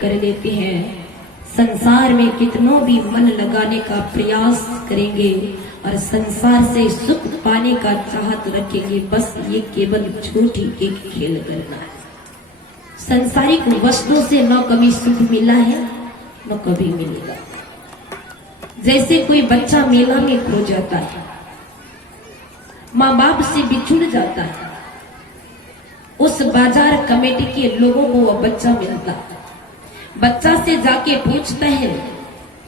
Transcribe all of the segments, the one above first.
कर लेते हैं। संसार में कितनों भी मन लगाने का प्रयास करेंगे और संसार से सुख पाने का चाहत रखेंगे, बस ये केवल झूठी एक खेल करना है। संसारिक वस्तुओं से न कभी सुख मिला है न कभी मिलेगा। जैसे कोई बच्चा मेला में खो जाता है, माँ बाप से बिछुड़ जाता है, उस बाजार कमेटी के लोगों को वह बच्चा मिलता है। बच्चा से जाके पूछता है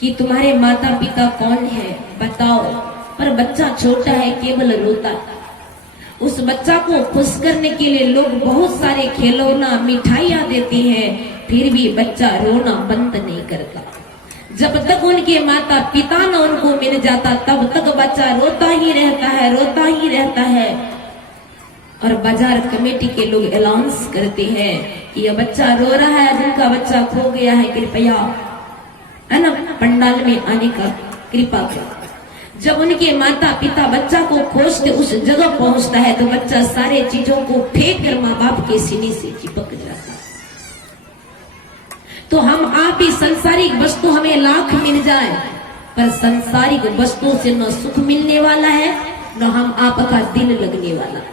कि तुम्हारे माता पिता कौन है बताओ, पर बच्चा छोटा है, केवल रोता है। उस बच्चा को खुश करने के लिए लोग बहुत सारे खिलौना मिठाइयां देते हैं, फिर भी बच्चा रोना बंद नहीं करता। जब तक उनके माता पिता न उनको मिल जाता तब तक बच्चा रोता ही रहता है, रोता ही रहता है। और बाजार कमेटी के लोग अनाउंस करते हैं कि यह बच्चा रो रहा है, जिनका बच्चा खो गया है कृपया है ना पंडाल में आने का कृपा करो। जब उनके माता पिता बच्चा को खोजते उस जगह पहुंचता है तो बच्चा सारे चीजों को फेंक कर माँ बाप के सीने से चिपक जाता है। तो हम आप ही सांसारिक वस्तु हमें लाख मिल जाए, पर सांसारिक वस्तुओं से न सुख मिलने वाला है न हम आप का दिल लगने वाला है।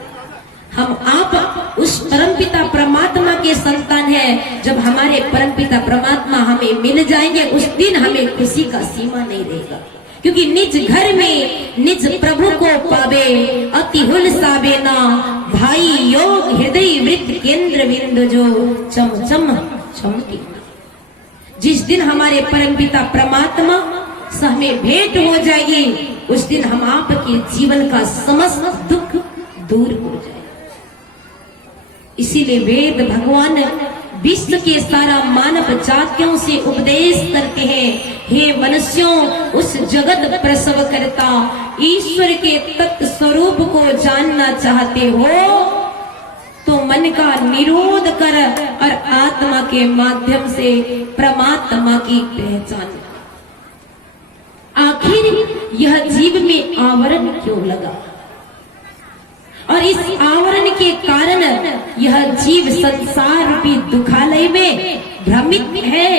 हम आप उस परमपिता परमात्मा के संतान हैं। जब हमारे परमपिता परमात्मा हमें मिल जाएंगे उस दिन हमें खुशी का सीमा नहीं रहेगा, क्योंकि निज घर में निज प्रभु को पावे अति हुलसावे ना भाई योग हृदय वृत्त केंद्र बिंदु जो चम चम चमके। जिस दिन हमारे परमपिता परमात्मा से हमें भेंट हो जाएगी उस दिन हम आपके जीवन का समस्त दुख दूर हो जाएगा। इसीलिए वेद भगवान विश्व के सारा मानव जातियों से उपदेश करते हैं, हे मनुष्यों उस जगत प्रसव करता ईश्वर के तत्व स्वरूप को जानना चाहते हो तो मन का निरोध कर और आत्मा के माध्यम से परमात्मा की पहचान। आखिर यह जीव में आवरण क्यों लगा और इस आवरण के कारण यह जीव संसार रूपी दुखालय में भ्रमित है,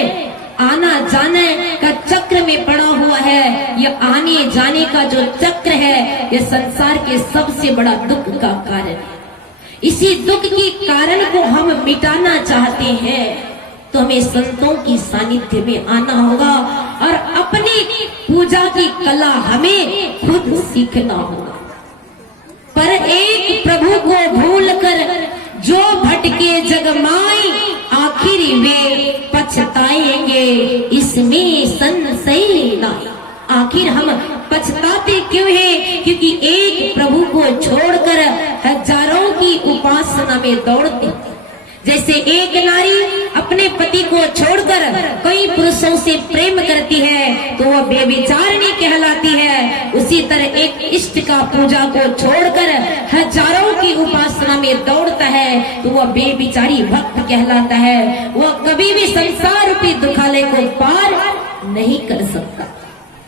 आना जाने का चक्र में पड़ा हुआ है। यह आने जाने का जो चक्र है यह संसार के सबसे बड़ा दुख का कारण है। इसी दुख के कारण को हम मिटाना चाहते हैं तो हमें संतों की सानिध्य में आना होगा और अपनी पूजा की कला हमें खुद सीखना होगा। पर एक प्रभु को भूल कर जो भटके जगमाई आखिर वे पछताएंगे इसमें संशय नहीं। आखिर हम पछताते क्यों हैं? क्योंकि एक प्रभु को छोड़कर हजारों की उपासना में दौड़ते। जैसे एक नारी अपने पति को छोड़कर कई पुरुषों से प्रेम करती है तो वह बेविचारिणी कहलाती है, उसी तरह एक इष्ट का पूजा को छोड़कर हजारों की उपासना में दौड़ता है तो वह बेविचारी भक्त कहलाता है। वह कभी भी संसार रूपी दुखालय को पार नहीं कर सकता।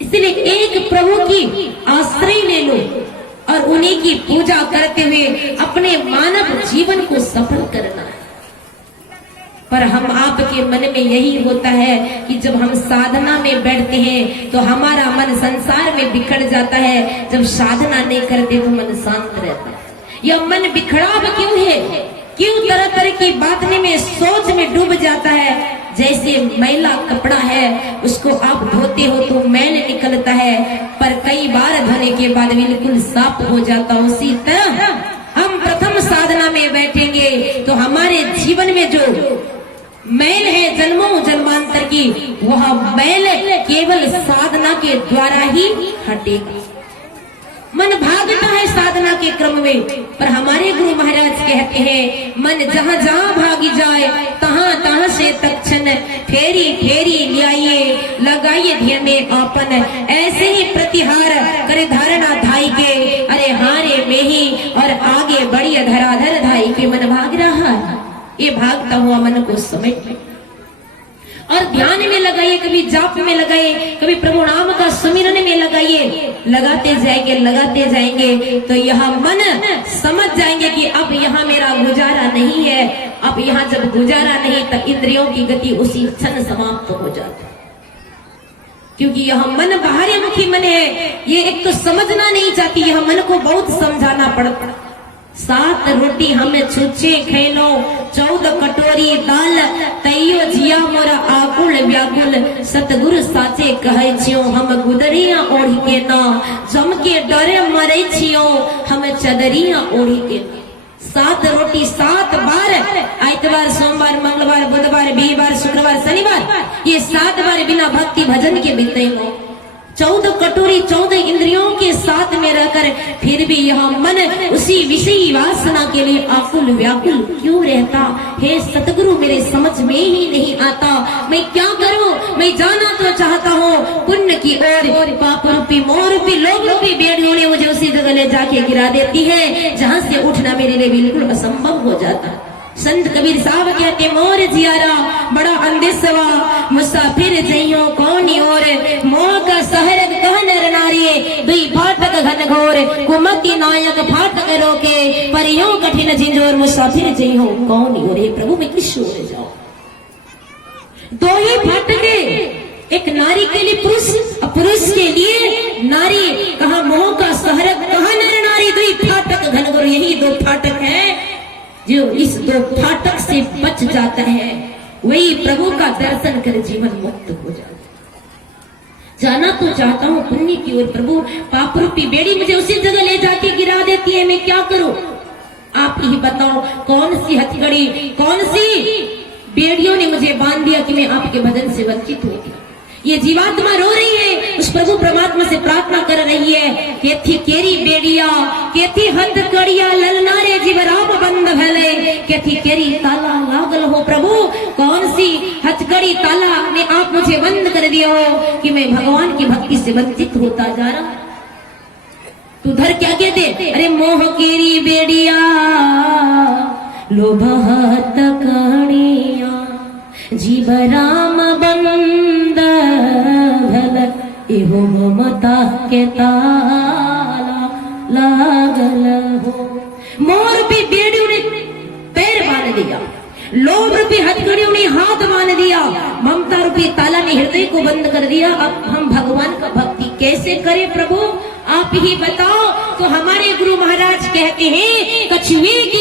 इसलिए एक प्रभु की आश्रय ले लो और उन्हीं की पूजा करते हुए अपने मानव जीवन को सफल करना है। पर हम आपके मन में यही होता है कि जब हम साधना में बैठते हैं तो हमारा मन संसार में बिखर जाता है, जब साधना नहीं करते तो मन शांत रहता है। यह मन बिखराव क्यों है? क्यों तरह तरह की बातें में सोच में डूब जाता है? जैसे मैला कपड़ा है उसको आप धोते हो तो मैल निकलता है, पर कई बार धोने के बाद बिल्कुल साफ हो जाता। उसी तरह हम प्रथम साधना में बैठेंगे तो हमारे जीवन में जो मैल है जन्मों जन्मांतर की, वह मैल केवल साधना के द्वारा ही हटेगा। मन भागता है साधना के क्रम में, पर हमारे गुरु महाराज कहते हैं मन जहाँ जहाँ भागी जाए तहाँ तहाँ से तक्षण फेरी फेरी लियाइए लगाइए ध्यान में आपन, ऐसे ही प्रतिहार करे धारणा धाई के, अरे हारे में ही और आगे बढ़ी धराधर धाई के। मन भाग रहा है, ये भागता हुआ मन को समेट और ध्यान में लगाइए, कभी जाप में लगाइए, कभी प्रभु नाम का सुमिरन में लगाइए। लगाते जाएंगे तो यह मन समझ जाएंगे कि अब यहाँ मेरा गुजारा नहीं है। अब यहाँ जब गुजारा नहीं तब इंद्रियों की गति उसी क्षण समाप्त हो जाती है, क्योंकि यह मन बाहरी मुखी मन है। ये एक तो समझना नहीं चाहती, यह मन को बहुत समझाना पड़ता। 7 रोटी हमें छुच्छे खेलो, 14 कटोरी दाल, तैयो जिया मोरा आकुल व्याकुल। सतगुरु साचे कहे छियो, हम गुदरिया ओढ़ी के ना, जम के डरे मरे छियो, हम चदरिया ओढ़ी के ना। 7 रोटी 7 बार, आइतवार, सोमवार, मंगलवार, बुधवार, वीरवार, शुक्रवार, शनिवार, ये 7 बार बिना भक्ति भजन के बीते हो। 14 कटोरी 14 इंद्रियों के साथ में रहकर फिर भी यह मन उसी विषयी वासना के लिए आकुल व्याकुल क्यों रहता है? सतगुरु मेरे समझ में ही नहीं आता। मैं क्या करूं? मैं जाना तो चाहता हूँ पुण्य की ओर, पाप रूपी मोह रूपी लोभ रूपी बेड़ियों ने मुझे उसी जगह ले जाके गिरा देती है जहाँ से उठना मेरे लिए बिल्कुल असंभव हो जाता। संत कबीर साहब कहते, मोर जियारा बड़ा अंदेशवा, मुसाफिर जइयो कौन और, मोह का शहर कह नर नारी, दुई फाटक घन घोर, कुमति नायक फाटक रोके, परियों कठिन झिंझोर, मुसाफिर जइयो कौन और। हे प्रभु मैं किस ओर जाऊं? 2 ही फाटक है, एक नारी के लिए पुरुष, पुरुष के लिए नारी। कहा मोह का शहर कहा नर नारी, दुई फाटक घन घोर, यही 2 फाटक है। जो इस 2 फाटक से बच जाता है वही प्रभु का दर्शन कर जीवन मुक्त हो जाता है। जाना तो चाहता हूँ पुण्य की ओर, प्रभु पाप रूपी बेड़ी मुझे उसी जगह ले जाके गिरा देती है, मैं क्या करूं? आप ही बताओ, कौन सी हथकड़ी, कौन सी बेड़ियों ने मुझे बांध दिया कि मैं आपके भजन से वंचित हो गया? ये जीवात्मा रो रही है, उस प्रभु परमात्मा से प्रार्थना कर रही है, केथी केरी बेड़िया, केथी हथकड़िया, ललनारे जीवराम बंद भले, केथी केरी ताला लागल हो। प्रभु कौन सी हथकड़ी ताला ने आप मुझे बंद कर दिया हो कि मैं भगवान की भक्ति से वंचित होता जा रहा? तू उधर क्या कहते? अरे मोह केरी बेड़िया, लोभ हथकड़िया, जीवराम बंद भल, एहो ममता के ताला लागल हो। मोह रूपी बेड़ियों ने पैर बांध दिया, लोभ रूपी हथकड़ियों ने हाथ बांध दिया, ममता रूपी ताला ने हृदय को बंद कर दिया। अब हम भगवान का भक्ति कैसे करें? प्रभु आप ही बताओ। तो हमारे गुरु महाराज कहते हैं, कछुए की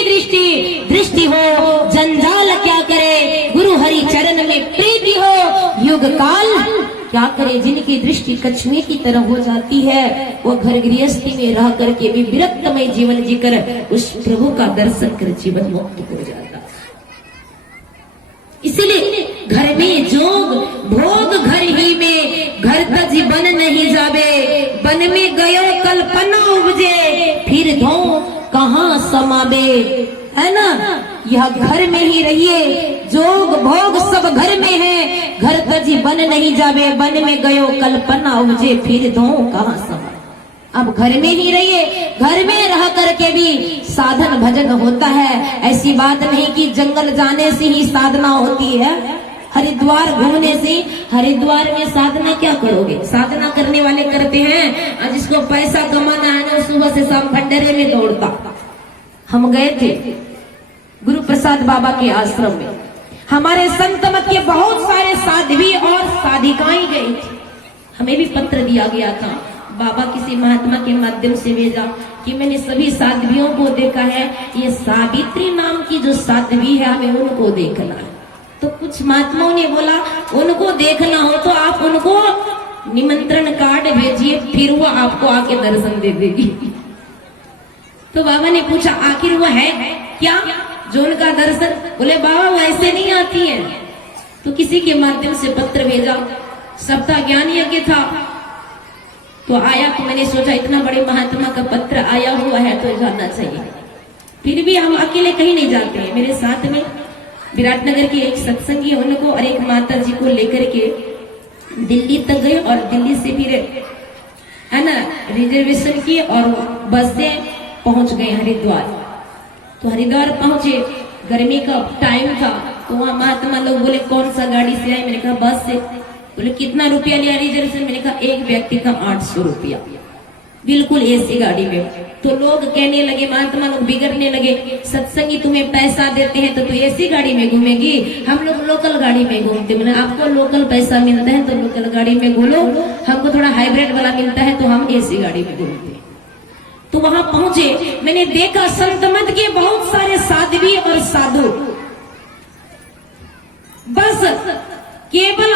दृष्टि हो, जंजाल क्या करे, गुरु हरि चरण में प्रीति हो, युग काल क्या करे। जिनकी दृष्टि कछुए की तरह हो जाती है वो घर गृहस्थी में रह करके भी विरक्तमय जीवन जीकर उस प्रभु का दर्शन कर जीवन मुक्त हो जाता। इसलिए घर में जोग भोग घर ही में, घर तजी बन नहीं जावे, बन में गयो कल्पना उपजे, फिर धो कहाँ समावे। है ना? यह घर में ही रहिए, जोग भोग सब घर में है, घर तजी बन नहीं जावे, बन में गयो कल्पना उपजे, फिर धो कहाँ समावे। अब घर में ही रहिए, घर में रह करके भी साधन भजन होता है। ऐसी बात नहीं कि जंगल जाने से ही साधना होती है, हरिद्वार घूमने से। हरिद्वार में साधना क्या करोगे? साधना करने वाले करते हैं, जिसको पैसा कमाना है ना सुबह से शाम भंडारे में दौड़ता। हम गए थे गुरु प्रसाद बाबा के आश्रम में, हमारे संत मत के बहुत सारे साध्वी और साधिकाएं गई थी। हमें भी पत्र दिया गया था, बाबा किसी महात्मा के माध्यम से भेजा कि मैंने सभी साध्वियों को देखा है, ये सावित्री नाम की जो साध्वी है हमें उनको देखना है। तो कुछ महात्माओं ने बोला उनको देखना हो तो आप उनको निमंत्रण कार्ड भेजिए, फिर वो आपको आके दर्शन दे देगी। तो बाबा ने पूछा आखिर वो है क्या जो उनका दर्शन? बोले बाबा वो ऐसे नहीं आती है। तो किसी के माध्यम से पत्र भेजा, सप्ताह ज्ञान यज्ञ था तो आया। तो मैंने सोचा इतना बड़े महात्मा का पत्र आया हुआ है तो जाना चाहिए। फिर भी हम अकेले कहीं नहीं जाते हैं, मेरे साथ में विराटनगर के एक सत्संगी उनको और एक माता जी को लेकर के दिल्ली तक गए और दिल्ली से फिर है ना रिजर्वेशन की और बस से पहुंच गए हरिद्वार। तो हरिद्वार पहुंचे, गर्मी का टाइम था, तो वहाँ महात्मा लोग बोले कौन सा गाड़ी से आए? मैंने कहा बस से। बोले कितना रुपया लिया रिजर्वेशन? मैंने कहा एक व्यक्ति का 800 रुपया, बिल्कुल एसी गाड़ी में। तो लोग कहने लगे, महात्मा लोग बिगड़ने लगे, सत्संगी तुम्हें पैसा देते हैं तो तू एसी गाड़ी में घूमेगी, हम लोग लोकल गाड़ी में घूमते। मैंने आपको लोकल पैसा मिलता है तो लोकल गाड़ी में घूमो, हमको थोड़ा हाइब्रिड वाला मिलता है तो हम एसी गाड़ी में घूमते। तो वहां पहुंचे, मैंने देखा संत मत के बहुत सारे साध्वी और साधु बस केवल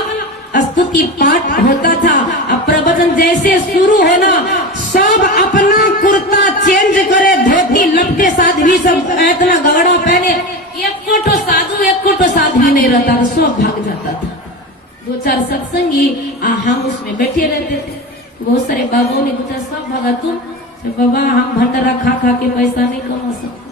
स्तुति पाठ होता था। अब प्रवचन जैसे शुरू होना, सब अपना कुर्ता चेंज करे, धोती लपटे, साध्वी सब इतना गगड़ा पहने, एक कोटो साधु एक कोटो साध्वी नहीं रहता था, सब भाग जाता था। 2-4 सत्संगी हम उसमें बैठे रहते थे। बहुत सारे बाबाओं ने पूछा सब भागा तुम? बाबा हम भंडारा खा खा के पैसा नहीं कमा सकते।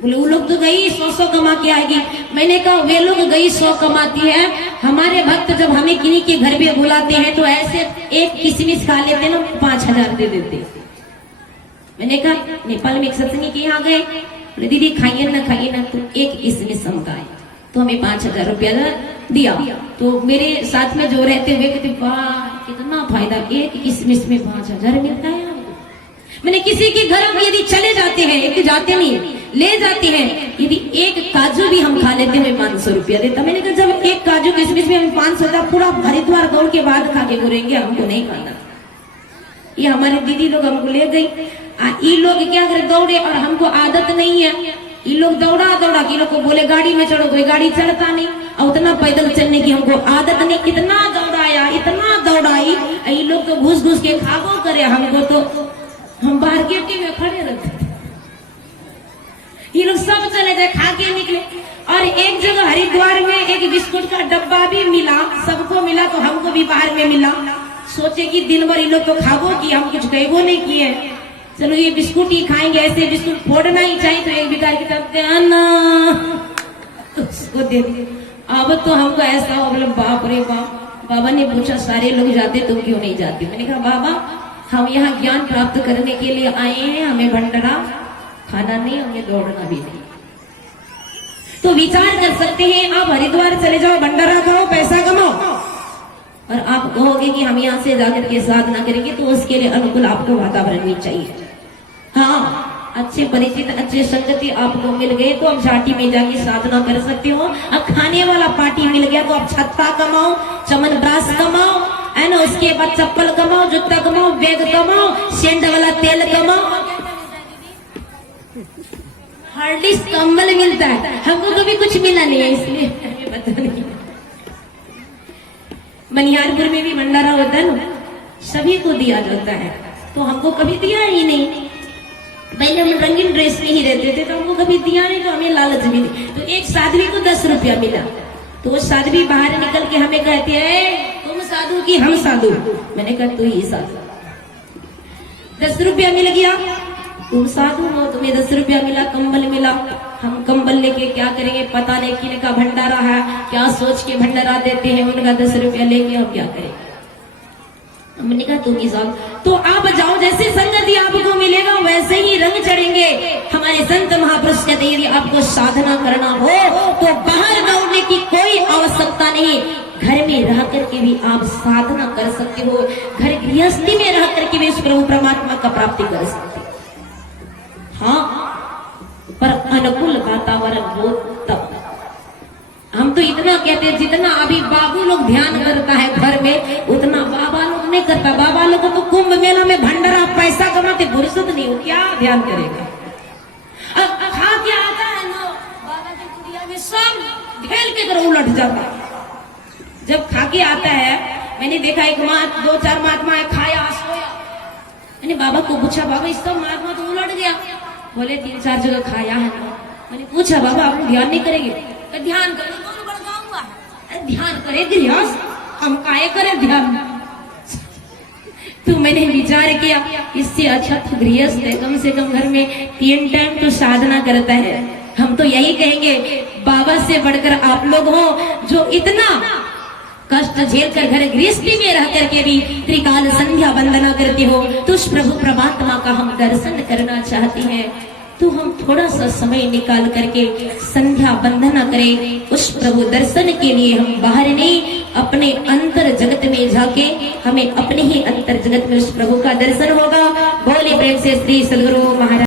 बोले वो लोग तो गई 100 कमा के आएगी। मैंने कहा वे लोग गई 100 कमाती है, हमारे भक्त जब हमें किन्हीं के घर पे बुलाते हैं तो ऐसे एक किशमिश खा लेते ना 5000 दे देते। मैंने कहा नेपाल में एक सत्संगी के यहाँ गए, बोले दीदी खाइए ना तो एक किशमिश हम खाए, तो हमें 5000 रुपया दिया। तो मेरे साथ में जो रहते हुए कहते वाह कितना फायदा, एक किशमिश में 5000 मिलता है। मैंने किसी के घर हम यदि चले जाते हैं, एक जाते नहीं ले जाते हैं, यदि एक काजू भी हम खा लेते हैं 500 रुपया देता। मैंने कहा जब एक काजू किशमिश में हम 500, पूरा हरिद्वार दौड़ के बाद खा के घूरेंगे, हमको नहीं खाना। ये हमारे दीदी लोग हमको ले गई। ये लोग क्या करे, दौड़े, और हमको आदत नहीं है। ये लोग दौड़ा के लोग को बोले गाड़ी में चढ़ो, कोई गाड़ी चढ़ता नहीं, और उतना पैदल चलने की हमको आदत नहीं। इतना दौड़ाई, ये लोग तो घुस के खाबो करे, हमको तो हम बाहर गेटी में खड़े रहते थे। ये लोग सब चले जाए, खा के निकले। और एक जगह हरिद्वार में एक बिस्कुट का डब्बा भी मिला, सबको मिला तो हमको भी बाहर में मिला। सोचे कि दिन भर ये लोग तो खाबो कि हम कुछ कहबो नहीं किए, चलो ये बिस्कुट ही खाएंगे, ऐसे बिस्कुट फोड़ना ही चाहिए। तो एक बिकार की तरफ उसको दे दिए। अब तो हमको ऐसा हो, बोले बाप रे बाप। बाबा ने पूछा सारे लोग जाते तुम क्यों नहीं जाती? मैंने कहा बाबा हम यहाँ ज्ञान प्राप्त करने के लिए आए हैं, हमें भंडारा खाना नहीं, हमें दौड़ना भी नहीं। तो विचार कर सकते हैं, आप हरिद्वार चले जाओ, भंडारा खाओ, पैसा कमाओ, और आप कहोगे कि हम यहाँ से जाकर के साधना करेंगे, तो उसके लिए अनुकूल आपको वातावरण भी चाहिए। हाँ, अच्छे परिचित अच्छे संगति आपको मिल गए तो आप झाटी में जाके साधना कर सकते हो। अब खाने वाला पार्टी मिल गया तो आप छत्ता कमाओ, चमनप्राश कमाओ, है ना, उसके बाद चप्पल कमाओ, जूता कमाओ, बैग कमाओ, सेंट वाला तेल कमाओ, हार्डिस कंबल मिलता है। हमको कभी कुछ मिला नहीं है, इसलिए हमें पता नहीं। मनिहारपुर में भी भंडारा होता है ना, सभी को दिया जाता है, तो हमको कभी दिया ही नहीं। पहले हम रंगीन ड्रेस में ही रहते थे तो हमको कभी दिया नहीं, तो हमें लालच भी नहीं। तो एक साध्वी को 10 रुपया मिला, तो वो साध्वी बाहर निकल के हमें कहती है तुम साधु की हम साधु। मैंने कहा तू ही साधु। 10 रुपया मिल गया, तुम साधु हो, तुम्हें 10 रुपया मिला, कंबल मिला, हम कंबल लेके क्या करेंगे पता नहीं, किन का भंडारा है, क्या सोच के भंडारा देते हैं, उनका 10 रुपया लेके हम क्या करेंगे। हमने कहा तुम ही साधु। तो आप जाओ, जैसे संगति आपको मिलेगा वैसे ही रंग चढ़ेंगे। हमारे संत महापुरुष कहते हैं यदि आपको साधना करना हो तो बाहर दौड़ने की कोई आवश्यकता नहीं, घर में रह करके भी आप साधना कर सकते हो, घर गृहस्थी में रह करके भी उस प्रभु परमात्मा का प्राप्ति कर सकते हो। हाँ, पर अनुकूल वातावरण हो तब। हम तो इतना कहते हैं जितना अभी बाबू लोग ध्यान करता है घर में, उतना बाबा लोग नहीं करता। बाबा लोग तो कुंभ मेला में भंडारा पैसा कमाते, फुर्सत नहीं हो, क्या ध्यान करेगा। अब खा के आता है ना बाबा की कुटिया में, सब ढेल के तरह उलट जाता है। जब खा के आता है, मैंने देखा एक 2-4 महात्मा खाया सोया, मैंने बाबा को पूछा बाबा इसका महात्मा तो उलट गया। बोले 3-4 जगह खाया है ना। मैंने पूछा बाबा आप ध्यान नहीं करेंगे? ध्यान करें, ध्यान करे गृहस्थ, हम काहे करें ध्यान। तो मैंने विचार किया इससे अच्छा तो गृहस्थ है, कम से कम घर में 3 टाइम तो साधना करता है। हम तो यही कहेंगे बाबा से बढ़कर आप लोग हो जो इतना कष्ट झेल कर घर गृहस्थी में रह करके भी त्रिकाल संध्या वंदना करते हो, तो उस प्रभु परमात्मा का हम दर्शन करना चाहते हैं। तो हम थोड़ा सा समय निकाल करके संध्या वंदना करें। उस प्रभु दर्शन के लिए हम बाहर नहीं, अपने अंतर जगत में जाके हमें अपने ही अंतर जगत में उस प्रभु का दर्शन होगा। बोले प्रेम से श्री सद्गुरु महाराज।